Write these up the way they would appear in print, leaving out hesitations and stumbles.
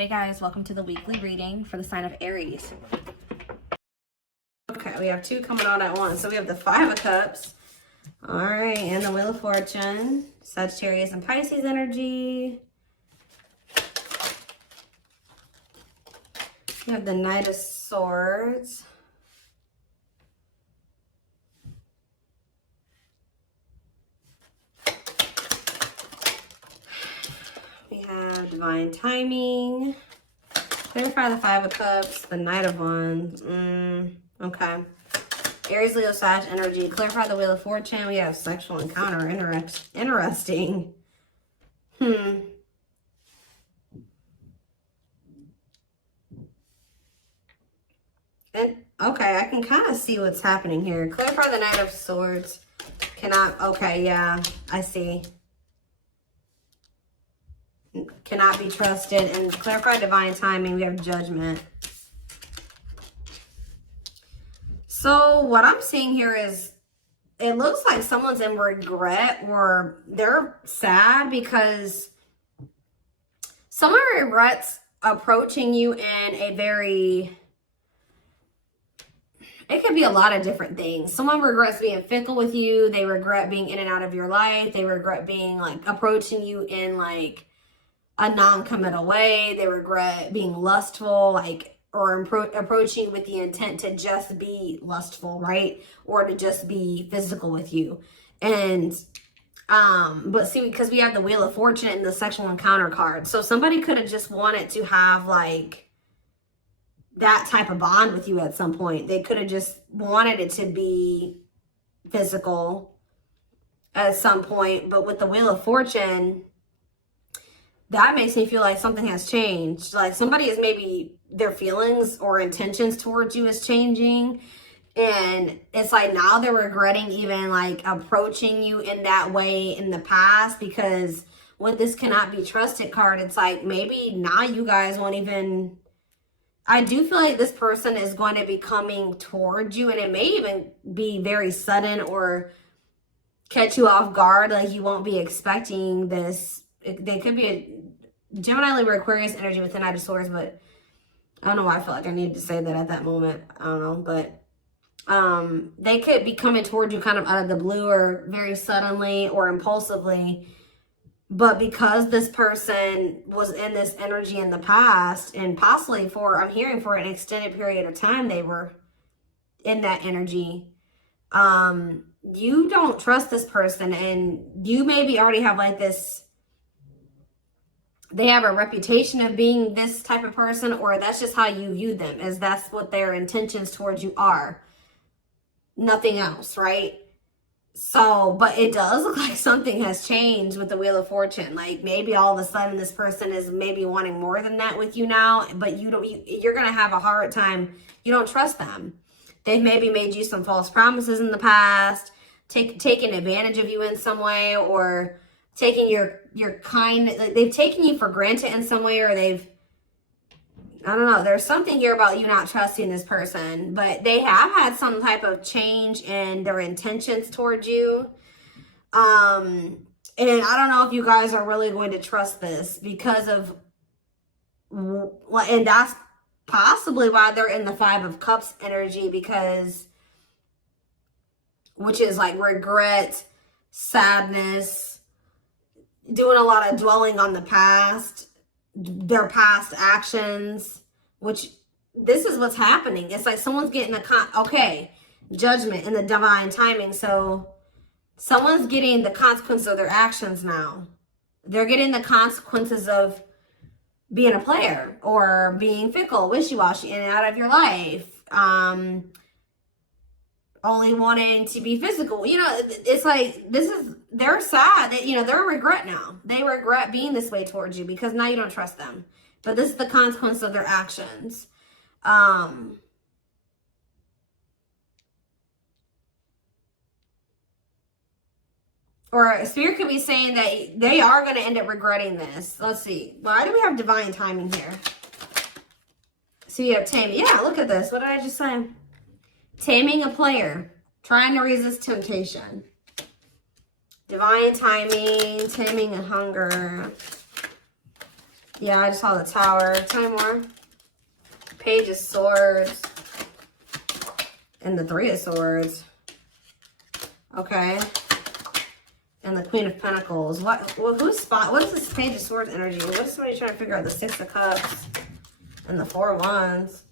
Hey guys, welcome to the weekly reading for the sign of Aries. Okay, we have two coming on at once. So we have the Five of Cups. All right, and the Wheel of Fortune. Sagittarius and Pisces energy. We have the Knight of Swords. We have Divine Timing. Clarify the Five of Cups, the Knight of Wands. Okay. Aries, Leo, Sag energy. Clarify the Wheel of Fortune. We have sexual encounter. Interesting. And, okay, I can kind of see what's happening here. Clarify the Knight of Swords. Cannot, okay, yeah, I see. Cannot be trusted. And clarify Divine Timing. We have Judgment. So what I'm seeing here is it looks like someone's in regret or they're sad because someone regrets approaching you in a very, it could be a lot of different things. Someone regrets being fickle with you. They regret being in and out of your life. They regret being like approaching you in like a non-committal way. They regret being lustful, like, or approaching with the intent to just be lustful, right? Or to just be physical with you. And, but see, because we have the Wheel of Fortune and the sexual encounter card. So somebody could have just wanted to have like that type of bond with you at some point. They could have just wanted it to be physical at some point. But with the Wheel of Fortune, that makes me feel like something has changed. Like somebody is maybe their feelings or intentions towards you is changing. And it's like now they're regretting even like approaching you in that way in the past, because with this cannot be trusted card, it's like maybe now you guys won't even, I do feel like this person is going to be coming towards you, and it may even be very sudden or catch you off guard. Like you won't be expecting this. They could be a Gemini, Libra, Aquarius energy with the Knight of Swords, but I don't know why I feel like I needed to say that at that moment. I don't know, but they could be coming towards you kind of out of the blue or very suddenly or impulsively. But because this person was in this energy in the past, and possibly for, I'm hearing for an extended period of time, they were in that energy. You don't trust this person, and you maybe already have like this, they have a reputation of being this type of person, or that's just how you view them, as that's what their intentions towards you are. Nothing else, right? So, but it does look like something has changed with the Wheel of Fortune. Like maybe all of a sudden this person is maybe wanting more than that with you now, but you're going to have a hard time. You don't trust them. They've maybe made you some false promises in the past, taken advantage of you in some way, or taking your kind, like they've taken you for granted in some way, or they've, I don't know, there's something here about you not trusting this person, but they have had some type of change in their intentions towards you. And I don't know if you guys are really going to trust this because of, and that's possibly why they're in the Five of Cups energy, because, which is like regret, sadness, doing a lot of dwelling on the past, their past actions, which this is what's happening. It's like someone's getting Judgment and the Divine Timing. So someone's getting the consequence of their actions now. They're getting the consequences of being a player or being fickle, wishy-washy, in and out of your life. Only wanting to be physical. You know, it's like, they're sad that, you know, they're regret now. They regret being this way towards you because now you don't trust them. But this is the consequence of their actions. Or Spirit could be saying that they are going to end up regretting this. Let's see. Why do we have Divine Timing here? So you have Taming. Yeah, look at this. What did I just say? Taming a player, trying to resist temptation. Divine Timing, taming a hunger. Yeah, I just saw the Tower. Tell me more. Page of Swords. And the Three of Swords. Okay. And the Queen of Pentacles. What is this Page of Swords energy? What is somebody trying to figure out? The Six of Cups. And the Four of Wands.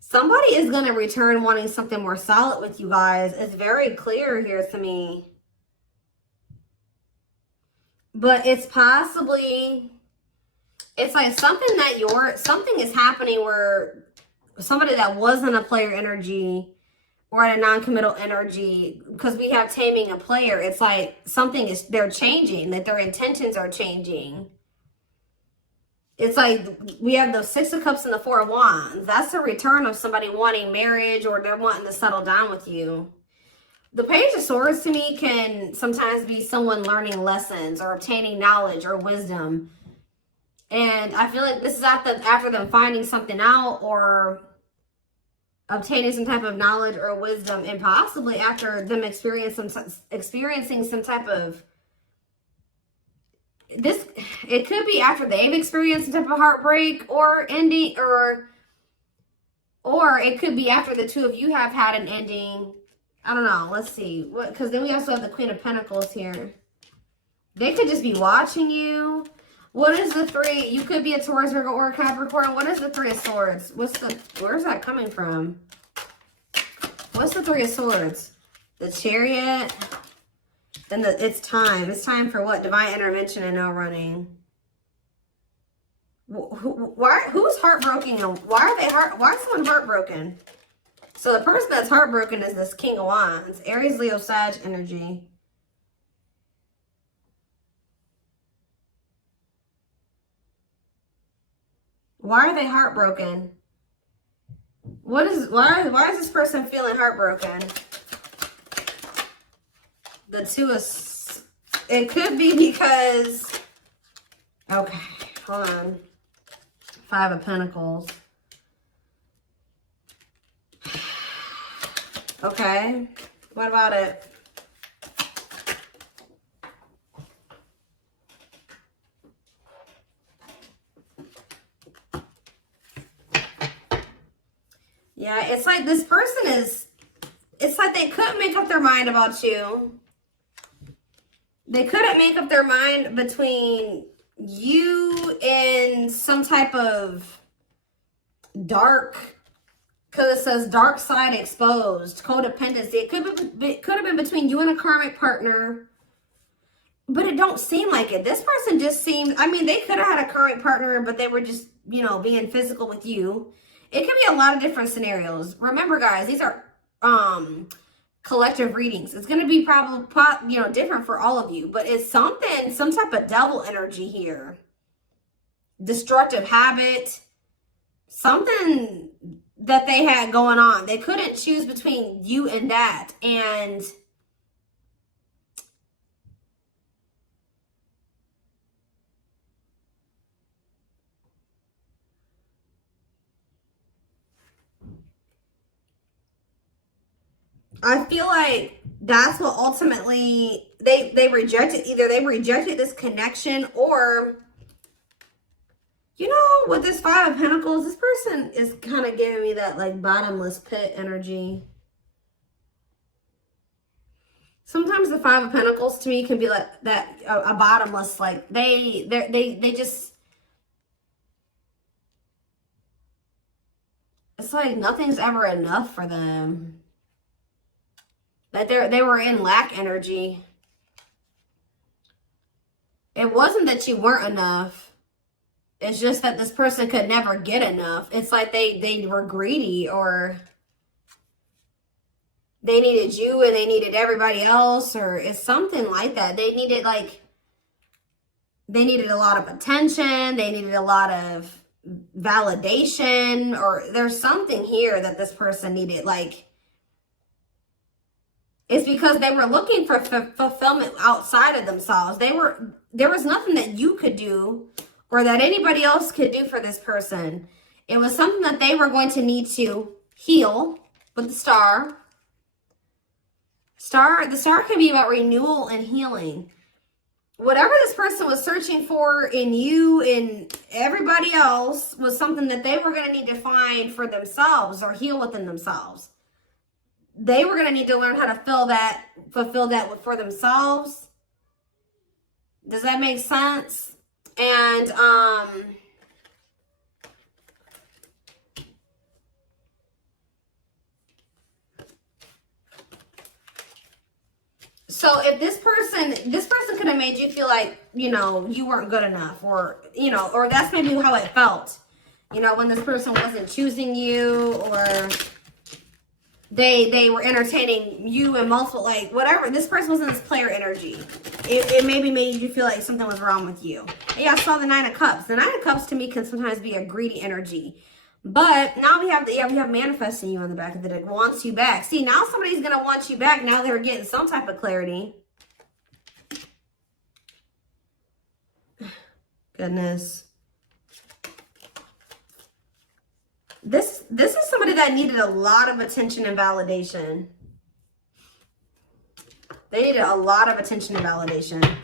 Somebody is going to return wanting something more solid with you guys. It's very clear here to me. But it's possibly, it's like something is happening where somebody that wasn't a player energy or at a non-committal energy, because we have taming a player, it's like they're changing, that their intentions are changing. It's like we have the Six of Cups and the Four of Wands. That's the return of somebody wanting marriage, or they're wanting to settle down with you. The Page of Swords to me can sometimes be someone learning lessons or obtaining knowledge or wisdom. And I feel like this is after them finding something out or obtaining some type of knowledge or wisdom, and possibly after them experiencing some type of it could be after they've experienced some type of heartbreak or ending, or it could be after the two of you have had an ending. I don't know. Let's see. Because then we also have the Queen of Pentacles here. They could just be watching you. What is the three? You could be a Taurus, Virgo, or a Capricorn. What is the Three of Swords? Where's that coming from? What's the Three of Swords? The Chariot. Then it's time. It's time for what? Divine intervention and no running. Who's heartbroken? Why is someone heartbroken? So the person that's heartbroken is this King of Wands. Aries, Leo, Sag energy. Why are they heartbroken? Why is this person feeling heartbroken? The Two of... It could be because... Okay, hold on. Five of Pentacles. Okay, what about it? Yeah, it's like this person is... It's like they couldn't make up their mind about you. They couldn't make up their mind between you and some type of dark, because it says dark side exposed, codependency. It could have been between you and a karmic partner, but it don't seem like it. This person just seems, I mean, they could have had a karmic partner, but they were just, you know, being physical with you. It could be a lot of different scenarios. Remember, guys, these are collective readings. It's going to be probably, you know, different for all of you, but it's some type of devil energy here. Destructive habit, something that they had going on. They couldn't choose between you and that. And I feel like that's what ultimately they rejected. Either they rejected this connection, or, you know, with this Five of Pentacles, this person is kind of giving me that like bottomless pit energy. Sometimes the Five of Pentacles to me can be like that, a bottomless, like they just, it's like nothing's ever enough for them. That they were in lack energy. It wasn't that you weren't enough. It's just that this person could never get enough. It's like they were greedy, or they needed you and they needed everybody else, or it's something like that. They needed a lot of attention. They needed a lot of validation, or there's something here that this person needed, like, it's because they were looking for fulfillment outside of themselves. There was nothing that you could do or that anybody else could do for this person. It was something that they were going to need to heal with the star. The star can be about renewal and healing. Whatever this person was searching for in you and everybody else was something that they were going to need to find for themselves or heal within themselves. They were going to need to learn how to fulfill that for themselves. Does that make sense? And, so if this person could have made you feel like, you know, you weren't good enough, or, you know, or that's maybe how it felt, you know, when this person wasn't choosing you, or they were entertaining you in multiple, like, whatever. This person was in this player energy. It maybe made you feel like something was wrong with you. And yeah, I saw the Nine of Cups. The Nine of Cups to me can sometimes be a greedy energy. But now we have manifesting you on the back of the deck, wants you back. See, now somebody's going to want you back. Now they're getting some type of clarity. Goodness. This is somebody that needed a lot of attention and validation. They needed a lot of attention and validation.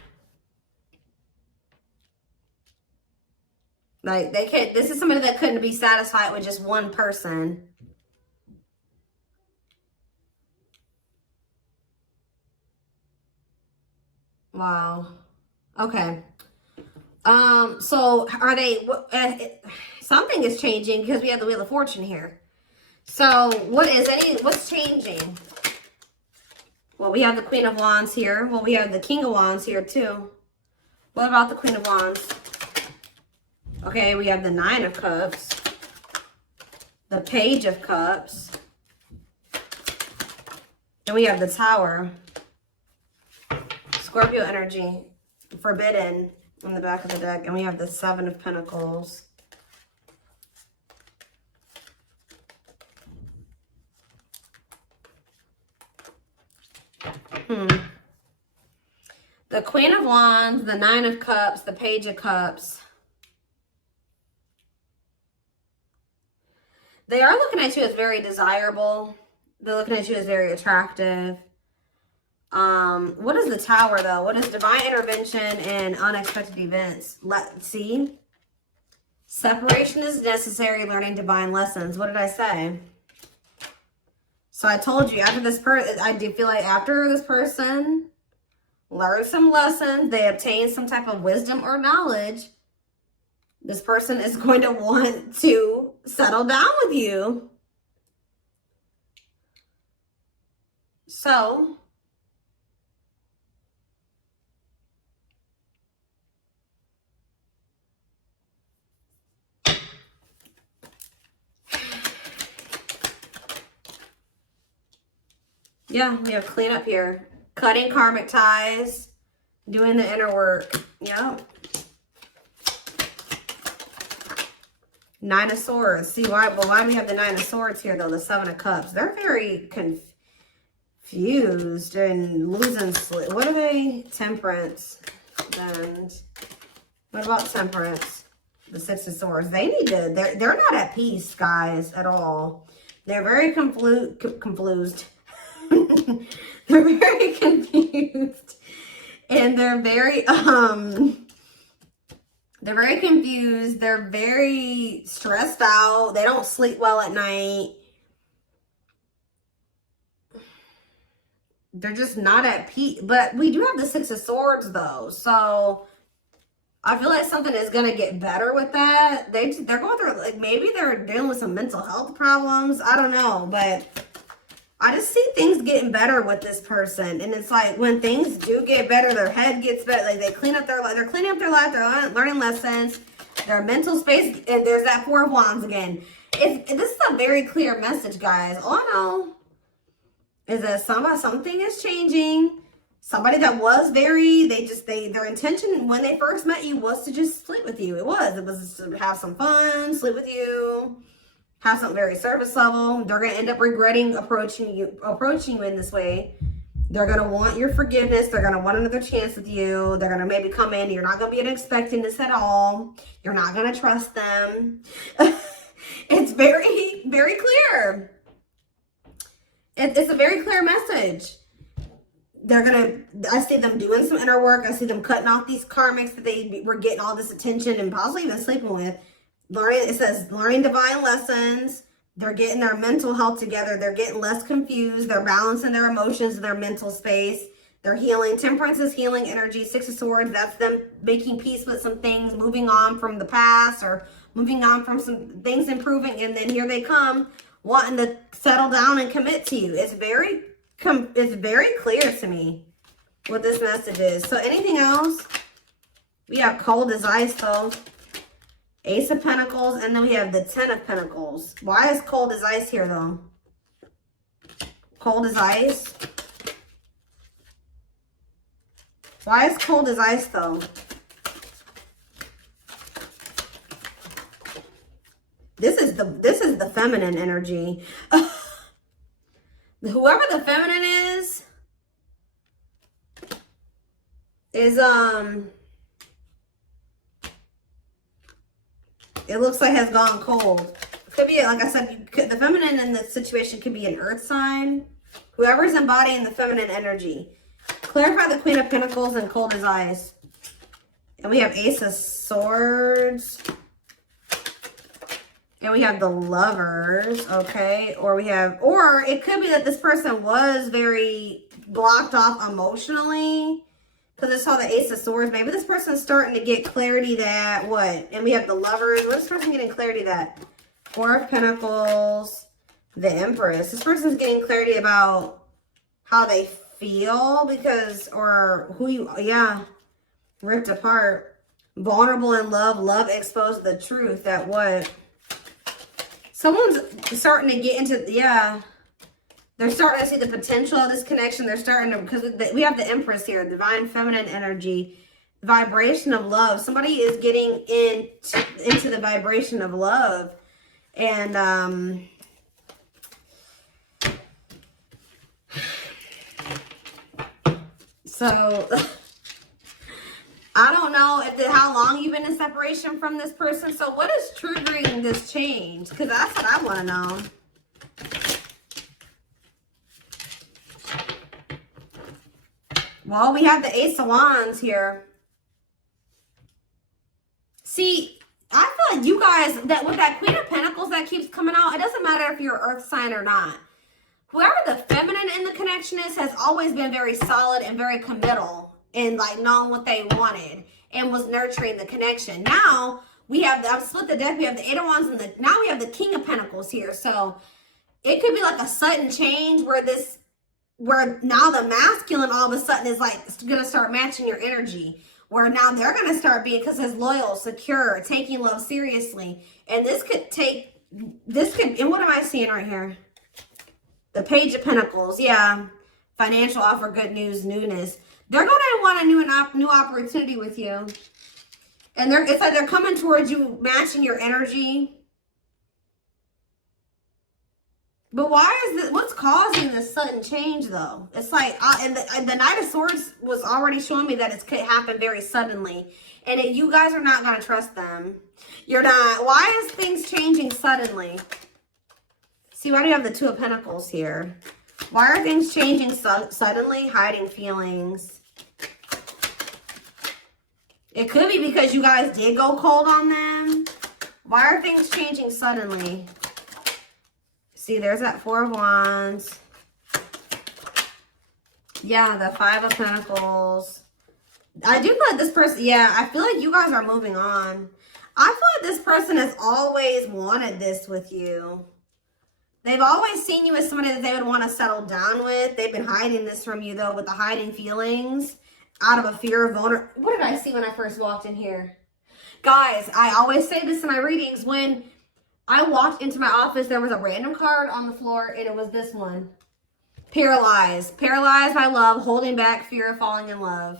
Like, this is somebody that couldn't be satisfied with just one person. Wow. Okay. So are they, something is changing because we have the Wheel of Fortune here. So what's changing? Well, we have the Queen of Wands here. Well, we have the King of Wands here too. What about the Queen of Wands? Okay, we have the Nine of Cups, the Page of Cups, and we have the Tower. Scorpio energy, forbidden on the back of the deck, and we have the Seven of Pentacles. The Queen of Wands, the Nine of Cups, the Page of Cups. They are looking at you as very desirable. They're looking at you as very attractive. What is the Tower, though? What is divine intervention and unexpected events? Let's see. Separation is necessary, learning divine lessons. What did I say? So I told you, after this person, I do feel like after this person learned some lessons, they obtained some type of wisdom or knowledge, this person is going to want to settle down with you. So, yeah, we have cleanup here. Cutting karmic ties, doing the inner work. Yep. Nine of Swords. See, why do we have the Nine of Swords here, though? The Seven of Cups. They're very confused and losing sleep. What are they? Temperance. And what about Temperance? The Six of Swords. They need to, they're not at peace, guys, at all. They're very confused. They're very confused. And they're very confused. They're very stressed out. They don't sleep well at night. They're just not at peace. But we do have the Six of Swords, though. So I feel like something is going to get better with that. They're going through, like, maybe they're dealing with some mental health problems. I don't know. But I just see things getting better with this person. And it's like when things do get better, their head gets better. Like, they're cleaning up their life. They're learning lessons. Their mental space. And there's that Four of Wands again. This is a very clear message, guys. All I know is that something is changing. Somebody that was their intention when they first met you was to just sleep with you. It was to have some fun, sleep with you, have something very surface level. They're going to end up regretting approaching you in this way. They're going to want your forgiveness. They're going to want another chance with you. They're going to maybe come in. You're not going to be expecting this at all. You're not going to trust them. It's very, very clear. It's a very clear message. I see them doing some inner work. I see them cutting off these karmics that they were getting all this attention and possibly even sleeping with. It says learning divine lessons. They're getting their mental health together. They're getting less confused. They're balancing their emotions in their mental space. They're healing. Temperance is healing energy. Six of Swords, that's them making peace with some things, moving on from the past or moving on from some things improving. And then here they come wanting to settle down and commit to you. It's very clear to me what this message is. So anything else? We have cold as ice though. Ace of Pentacles, and then we have the Ten of Pentacles. Why is cold as ice here though? Cold as ice. Why is cold as ice though? This is the feminine energy. Whoever the feminine is it looks like has gone cold. Could be, like I said, the feminine in this situation could be an earth sign. Whoever's embodying the feminine energy. Clarify the Queen of Pentacles and cold as ice. And we have Ace of Swords. And we have the Lovers, okay? Or it could be that this person was very blocked off emotionally. Because I saw the Ace of Swords. Maybe this person's starting to get clarity that, what? And we have the Lovers. What is this person getting clarity that? Four of Pentacles, the Empress. This person's getting clarity about how they feel because, or who you, yeah, ripped apart. Vulnerable in love, love exposed the truth that what? Someone's starting to get into, yeah. They're starting to see the potential of this connection. They're starting to, because we have the Empress here, divine feminine energy, vibration of love. Somebody is getting into the vibration of love. And, so I don't know how long you've been in separation from this person. So what is triggering this change? Because that's what I want to know. Well, we have the Ace of Wands here. See, I feel like you guys, that with that Queen of Pentacles that keeps coming out, it doesn't matter if you're an earth sign or not. Whoever the feminine in the connection is has always been very solid and very committal and like knowing what they wanted and was nurturing the connection. Now we have, I've split the deck, we have the Eight of Wands and now we have the King of Pentacles here. So it could be like a sudden change where now the masculine all of a sudden is like going to start matching your energy. Where now they're going to start being, because it's loyal, secure, taking love seriously. And and what am I seeing right here? The Page of Pentacles, yeah. Financial offer, good news, newness. They're going to want a new opportunity with you. And it's like they're coming towards you, matching your energy. But why is this, what's causing this sudden change though? It's like, and the Knight of Swords was already showing me that it could happen very suddenly. And you guys are not going to trust them. You're not. Why is things changing suddenly? See, why do you have the Two of Pentacles here? Why are things changing suddenly? Hiding feelings. It could be because you guys did go cold on them. Why are things changing suddenly? See, there's that Four of Wands. Yeah, the Five of Pentacles. I do feel like this person, yeah, I feel like you guys are moving on. I feel like this person has always wanted this with you. They've always seen you as somebody that they would want to settle down with. They've been hiding this from you, though, with the hiding feelings out of a fear of vulnerability. What did I see when I first walked in here? Guys, I always say this in my readings. When I walked into my office, there was a random card on the floor, and it was this one. Paralyzed. Paralyzed by love, holding back, fear of falling in love.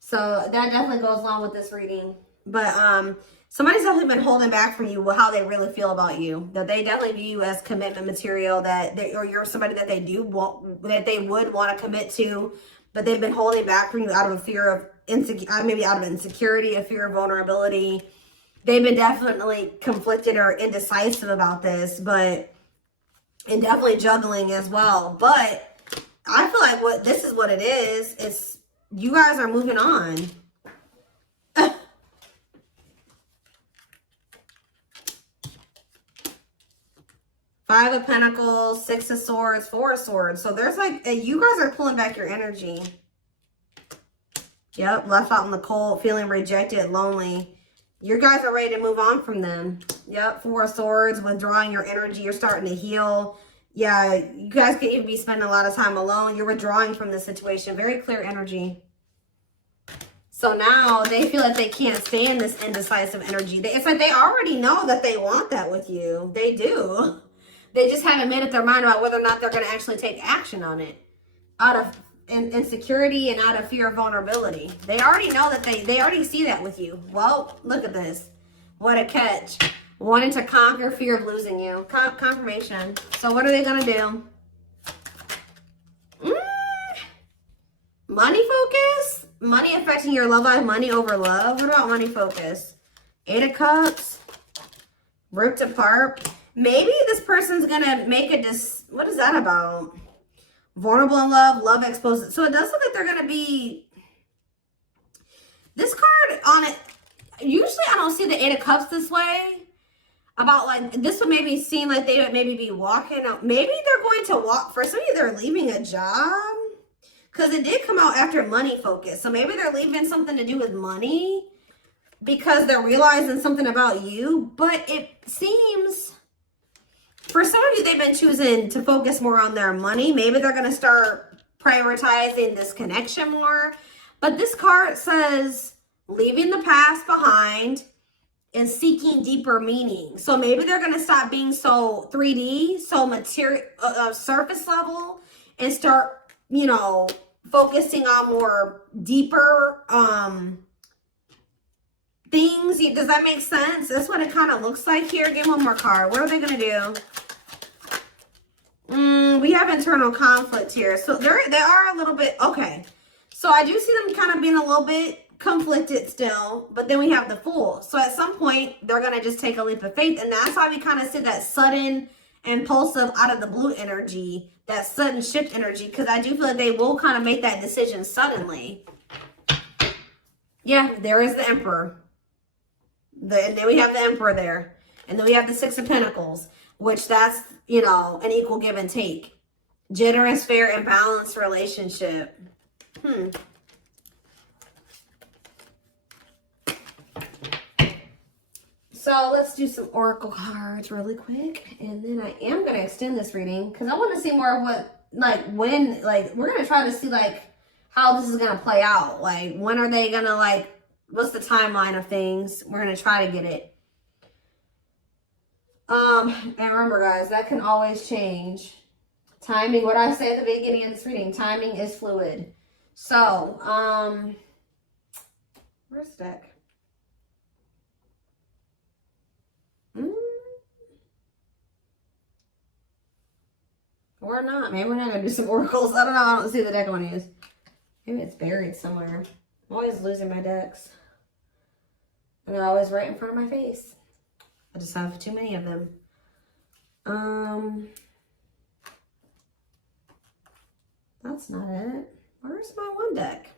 So that definitely goes along with this reading. But somebody's definitely been holding back from you how they really feel about you. That they definitely view you as commitment material, or you're somebody that they would want to commit to, but they've been holding back from you out of a fear of maybe out of insecurity, a fear of vulnerability. They've been definitely conflicted or indecisive about this, but and definitely juggling as well. But I feel like this is what it is. It's you guys are moving on. Five of Pentacles, Six of Swords, Four of Swords. So there's like, you guys are pulling back your energy. Yep, left out in the cold, feeling rejected, lonely. You guys are ready to move on from them. Yep, Four of Swords, withdrawing your energy. You're starting to heal. Yeah, you guys could even be spending a lot of time alone. You're withdrawing from this situation. Very clear energy. So now they feel like they can't stay in this indecisive energy. It's like they already know that they want that with you. They do. They just haven't made up their mind about whether or not they're going to actually take action on it. Out of insecurity and out of fear of vulnerability. They already know that they already see that with you. Well, look at this. What a catch. Wanting to conquer fear of losing you. Confirmation. So what are they going to do? Money focus? Money affecting your love life. Money over love. What about money focus? Eight of Cups. Ripped apart. Maybe this person's going to make what is that about? Vulnerable in love, love exposed. So it does look like they're going to be, this card on it, usually I don't see the Eight of Cups this way. About like, this would maybe seem like they would maybe be walking out. Maybe they're going to walk, for some of you they're leaving a job. Because it did come out after money focus. So maybe they're leaving something to do with money. Because they're realizing something about you. But it seems, for some of you, they've been choosing to focus more on their money. Maybe they're going to start prioritizing this connection more. But this card says, leaving the past behind and seeking deeper meaning. So maybe they're going to stop being so 3D, so material, surface level, and start, you know, focusing on more deeper things. Does that make sense? That's what it kind of looks like here. Give one more card. What are they going to do? We have internal conflict here. So they are a little bit, okay. So I do see them kind of being a little bit conflicted still, but then we have the Fool. So at some point, they're going to just take a leap of faith. And that's why we kind of see that sudden, impulsive, out of the blue energy, that sudden shift energy, because I do feel like they will kind of make that decision suddenly. Yeah, there is the Emperor. And then we have the Emperor there. And then we have the Six of Pentacles, which that's, you know, an equal give and take. Generous, fair, and balanced relationship. So let's do some oracle cards really quick. And then I am going to extend this reading because I want to see more of what, like, when, like, we're going to try to see, like, how this is going to play out. Like, when are they going to, like, what's the timeline of things? We're going to try to get it. And remember, guys, that can always change. Timing, what I say at the beginning of this reading, timing is fluid. So, where's the deck? Or not. Maybe we're not going to do some oracles. I don't know. I don't see the deck I want to use. Maybe it's buried somewhere. I'm always losing my decks. And they're always right in front of my face. I just have too many of them. That's not it. Where's my one deck?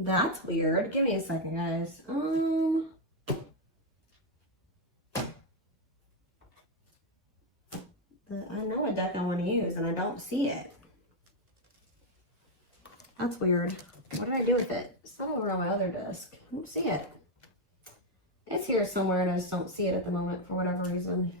That's weird. Give me a second, guys. I know a deck I want to use, and I don't see it. That's weird. What did I do with it? It's not over on my other desk. I don't see it. It's here somewhere, and I just don't see it at the moment for whatever reason.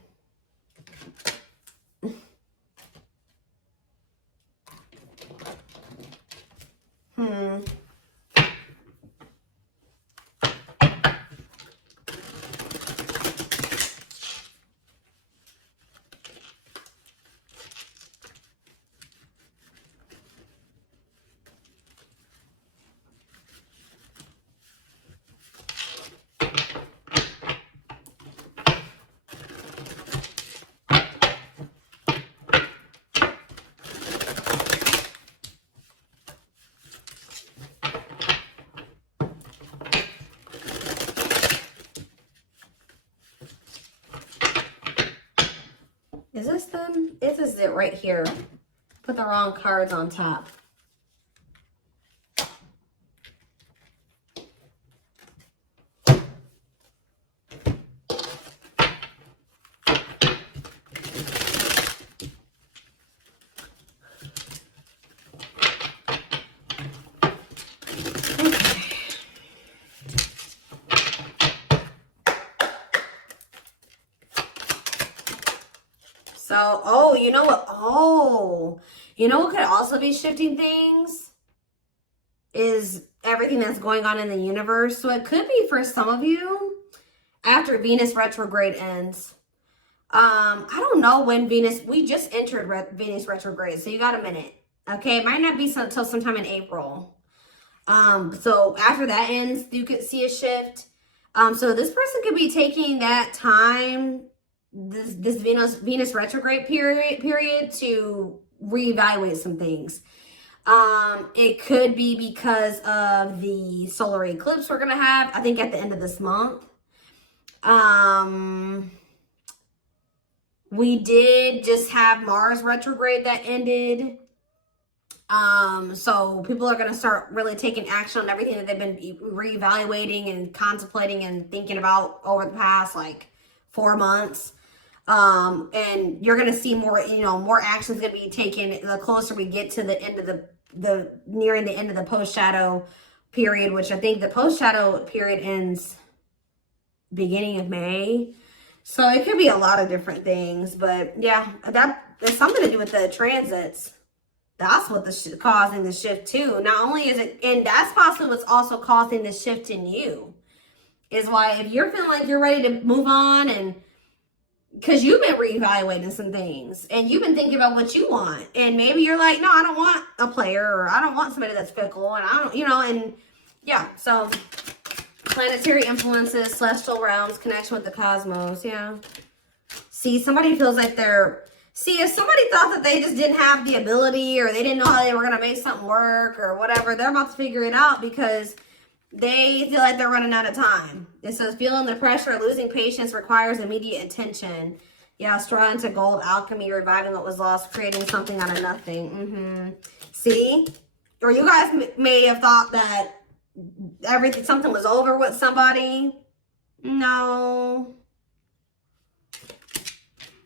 Is this them? This is it right here. Put the wrong cards on top. So, oh, you know what? Oh, you know what could also be shifting things? Is everything that's going on in the universe. So it could be for some of you after Venus retrograde ends. I don't know when Venus, we just entered Venus retrograde. So you got a minute. Okay. It might not be until sometime in April. So after that ends, you could see a shift. So this person could be taking that time, this Venus retrograde period to reevaluate some things. It could be because of the solar eclipse we're gonna have, I think at the end of this month. We did just have Mars retrograde that ended. So people are going to start really taking action on everything that they've been reevaluating and contemplating and thinking about over the past like 4 months. And you're going to see more, you know, more actions going to be taken the closer we get to the end of the nearing the end of the post shadow period, which I think the post shadow period ends beginning of May. So it could be a lot of different things, but yeah, that has something to do with the transits. That's what's causing the shift too. Not only is it, and that's possibly what's also causing the shift in you, is why if you're feeling like you're ready to move on, and because you've been reevaluating some things and you've been thinking about what you want, and maybe you're like, no, I don't want a player, or I don't want somebody that's fickle, and I don't, you know, and yeah, so planetary influences, celestial realms, connection with the cosmos, yeah. See, somebody feels like they're, see, if somebody thought that they just didn't have the ability, or they didn't know how they were going to make something work or whatever, they're about to figure it out because they feel like they're running out of time. It says, feeling the pressure, losing patience requires immediate attention. Yeah, straw into gold, alchemy, reviving what was lost, creating something out of nothing. See? Or you guys may have thought that something was over with somebody. No.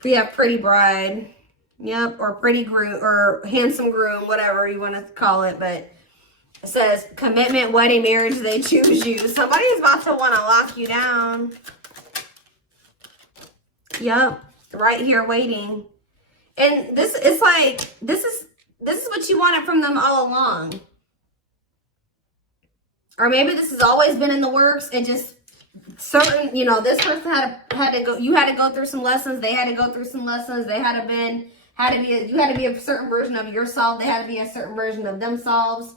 We have pretty bride. Yep, or pretty groom, or handsome groom, whatever you want to call it. But it says commitment, wedding, marriage, they choose you. Somebody's about to want to lock you down. Yep, right here waiting. And this is like, this is what you wanted from them all along. Or maybe this has always been in the works. It just certain, you know, this person had to go, you had to go through some lessons, they had to go through some lessons, you had to be a certain version of yourself, they had to be a certain version of themselves.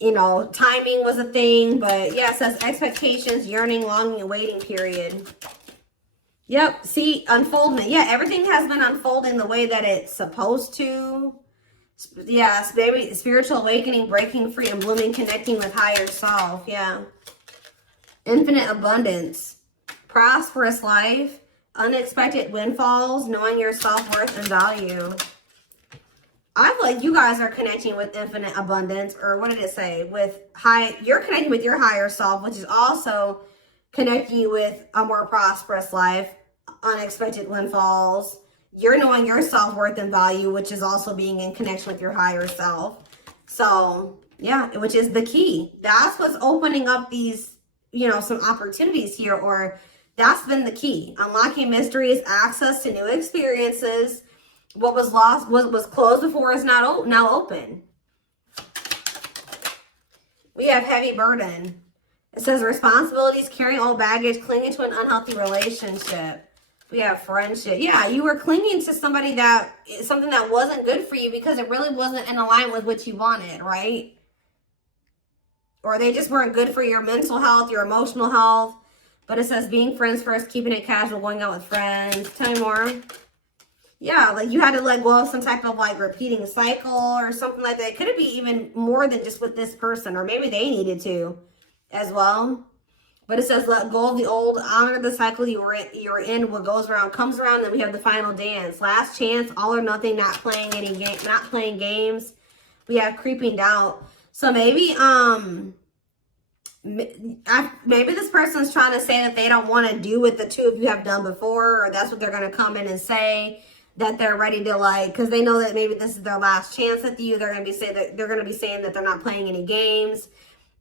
You know, timing was a thing, but yeah, it says expectations, yearning, longing, and waiting period. Yep, see, unfoldment. Yeah, everything has been unfolding the way that it's supposed to. Yeah, maybe spiritual awakening, breaking free, and blooming, connecting with higher self. Yeah. Infinite abundance, prosperous life, unexpected windfalls, knowing your self-worth and value. I feel like you guys are connecting with infinite abundance, or what did it say? You're connecting with your higher self, which is also connecting you with a more prosperous life, unexpected windfalls. You're knowing your self-worth and value, which is also being in connection with your higher self. So, yeah, which is the key. That's what's opening up these, you know, some opportunities here, or that's been the key. Unlocking mysteries, access to new experiences. What was lost, what was closed before is now open. We have heavy burden. It says responsibilities, carrying old baggage, clinging to an unhealthy relationship. We have friendship. Yeah, you were clinging to something that wasn't good for you because it really wasn't in alignment with what you wanted, right? Or they just weren't good for your mental health, your emotional health. But it says being friends first, keeping it casual, going out with friends. Tell me more. Yeah, like you had to let go of some type of like repeating cycle or something like that. Could it be even more than just with this person? Or maybe they needed to as well. But it says, let go of the old, honor the cycle you're in. What goes around comes around. Then we have the final dance. Last chance, all or nothing, not playing any game, not playing games. We have creeping doubt. So maybe, maybe this person's trying to say that they don't want to do what the two of you have done before, or that's what they're going to come in and say, that they're ready to, like, because they know that maybe this is their last chance with you. They're going to be saying that they're not playing any games.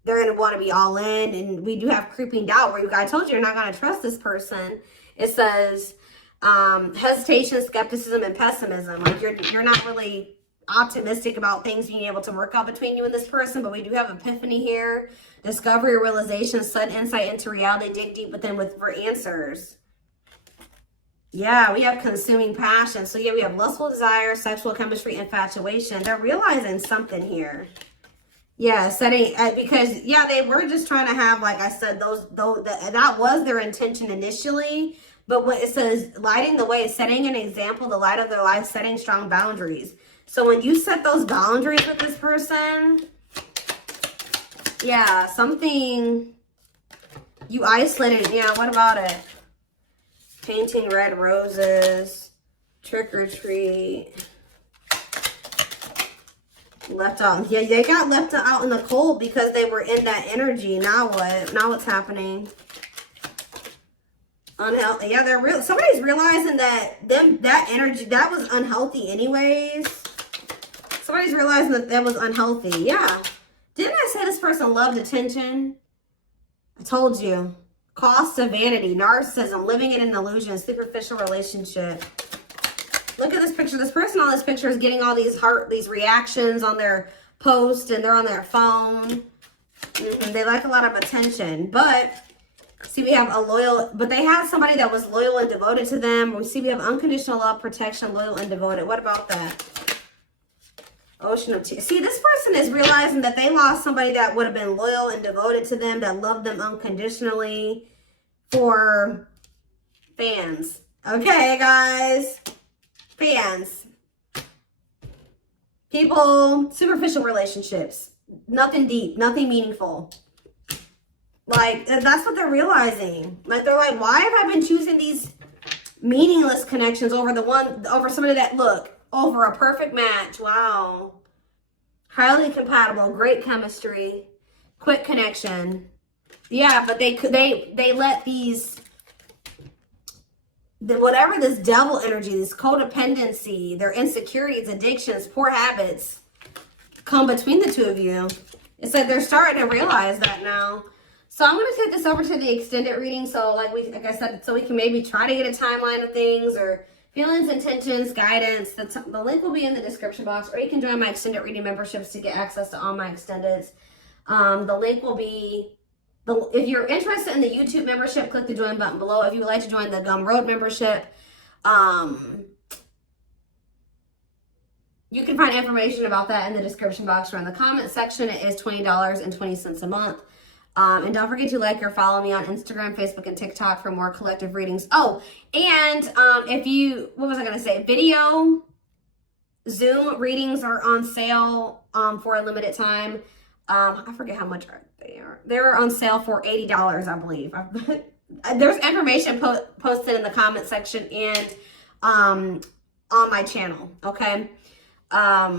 They're going to want to be all in. And we do have creeping doubt, where I told you you're not going to trust this person. It says hesitation, skepticism, and pessimism. Like you're not really optimistic about things being able to work out between you and this person. But we do have epiphany here, discovery, realization, sudden insight into reality. Dig deep within for answers. Yeah, we have consuming passion. So yeah, we have lustful desire, sexual chemistry, infatuation. They're realizing something here. Yeah, setting, because, yeah, they were just trying to have, like I said, that was their intention initially. But when it says lighting the way, setting an example, the light of their life, setting strong boundaries. So when you set those boundaries with this person, yeah, something, you isolated. Yeah, what about it? Painting red roses, trick or treat. Left out. Yeah, they got left out in the cold because they were in that energy. Now what? Now what's happening? Unhealthy. Yeah, somebody's realizing that that energy, that was unhealthy anyways. Somebody's realizing that was unhealthy. Yeah. Didn't I say this person loved attention? I told you. Cost of vanity, narcissism, living in an illusion, superficial relationship. Look at this picture. This person on this picture is getting all these reactions on their post, and they're on their phone. They like a lot of attention. But see, we have but they have somebody that was loyal and devoted to them. We see we have unconditional love, protection, loyal and devoted. What about that? Ocean of tears. See, this person is realizing that they lost somebody that would have been loyal and devoted to them, that loved them unconditionally, for fans. Okay, guys. Fans. People, superficial relationships. Nothing deep, nothing meaningful. Like, that's what they're realizing. Like, they're like, why have I been choosing these meaningless connections over somebody that, look, over a perfect match? Wow. Highly compatible, great chemistry, quick connection. Yeah, but they let whatever this devil energy, this codependency, their insecurities, addictions, poor habits come between the two of you. It's like they're starting to realize that now. So I'm going to take this over to the extended reading. So like I said, so we can maybe try to get a timeline of things, or feelings, intentions, guidance. The link will be in the description box, or you can join my extended reading memberships to get access to all my extendeds. The link will be, if you're interested in the YouTube membership, click the join button below. If you would like to join the Gumroad membership, you can find information about that in the description box or in the comment section. It is $20.20 a month. And don't forget to like or follow me on Instagram, Facebook, and TikTok for more collective readings. Oh, and what was I going to say? Video Zoom readings are on sale for a limited time. I forget how much they are. They're on sale for $80, I believe. There's information posted in the comment section and on my channel, okay? What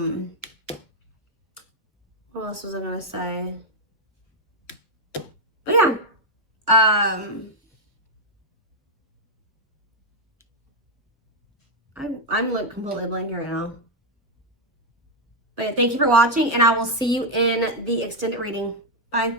else was I going to say? But yeah, I'm like completely blank right now. But thank you for watching, and I will see you in the extended reading. Bye.